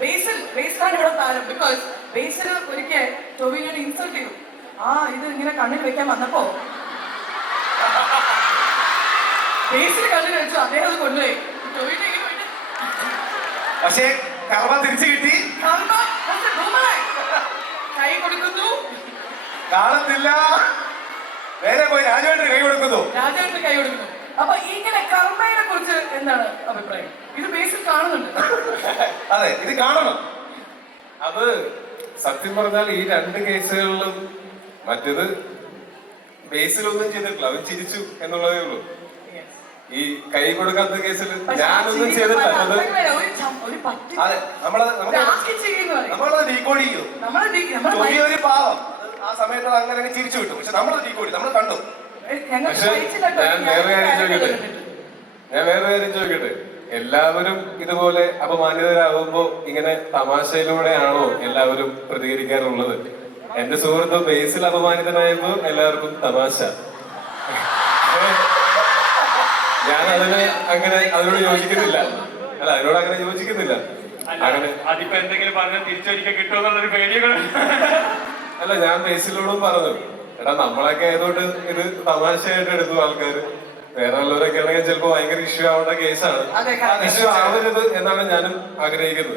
ബേസിലാണ് ഇവിടെ താരം. ബിക്കോസ് ബേസിൽ ഒരിക്കൽ ടൊവിനോനെ ഇൻസൾട്ട് ചെയ്തു. ഇത് ഇങ്ങനെ കണ്ണിൽ വെക്കാൻ വന്നപ്പോ ബേസിൽ കണ്ണിൽ വെച്ചു, അദ്ദേഹം അത് കൊണ്ടുപോയി. ടൊവിനോ ഇങ്ങനെ പോയിട്ട് പക്ഷേ കർമ്മ തിരിച്ചു കിട്ടി. കൈ കൊടുക്കുന്നു, കാണുന്നില്ല, നേരെ പോയി രാജേന്ദ്രന് കൈ കൊടുക്കുന്നു. രാജേന്ദ്രന് കൈ കൊടുക്കുന്നു. അപ്പൊ ഇങ്ങനെ കർമ്മയെ കുറിച്ച് എന്താണ് അഭിപ്രായം? ഇത് ബേസിൽ കാണുന്നുണ്ട്. അതെ, ഇത് കാണണം. അത് സത്യം പറഞ്ഞാൽ ഈ രണ്ട് കേസുകളിലും മറ്റേത് ബേസിലൊന്നും ചെയ്തിട്ടില്ല, അവൻ ചിരിച്ചു എന്നുള്ളതേ ഉള്ളൂ. ഈ കൈ കൊടുക്കാത്ത കേസിൽ ഞാനൊന്നും ചെയ്തിട്ടില്ല. അതെ, നമ്മളത് ഡീകോഡ് ചെയ്യും. ഒരു പാവം ആ സമയത്ത് അങ്ങനെ ചിരിച്ചു വിട്ടു. പക്ഷെ നമ്മളത് ഡീകോഡ്, നമ്മൾ കണ്ടു. പക്ഷെ ഞാൻ വേറെ കാര്യം ചോദിക്കട്ടെ, എല്ലാവരും ഇതുപോലെ അപമാനിതരാകുമ്പോ ഇങ്ങനെ തമാശയിലൂടെയാണോ എല്ലാവരും പ്രതികരിക്കാറുള്ളത്? എന്റെ സുഹൃത്ത് ബേസിൽ അപമാനിതനായപ്പോ എല്ലാവർക്കും തമാശ. ഞാൻ അതിനോട് യോജിക്കുന്നില്ല. അല്ല, അതിനോട് അങ്ങനെ യോജിക്കുന്നില്ല. അങ്ങനെ അതിപ്പോ എന്തെങ്കിലും പറഞ്ഞാൽ തിരിച്ചൊരിക്കൽ കിട്ടുമെന്നുള്ളൊരു പേടികൾ. അല്ല, ഞാൻ ബേസിലോടും പറഞ്ഞു, എടാ നമ്മളൊക്കെ ആയതുകൊണ്ട് ഇത് തമാശയായിട്ട് എടുത്തു ആൾക്കാർ. വേറെ ഉള്ളവരൊക്കെ ആണെങ്കിൽ ചിലപ്പോ ഭയങ്കര ഇഷ്യൂ ആവേണ്ട കേസാണ്. ഇഷ്യൂ ആവരുത് എന്നാണ് ഞാനും ആഗ്രഹിക്കുന്നത്.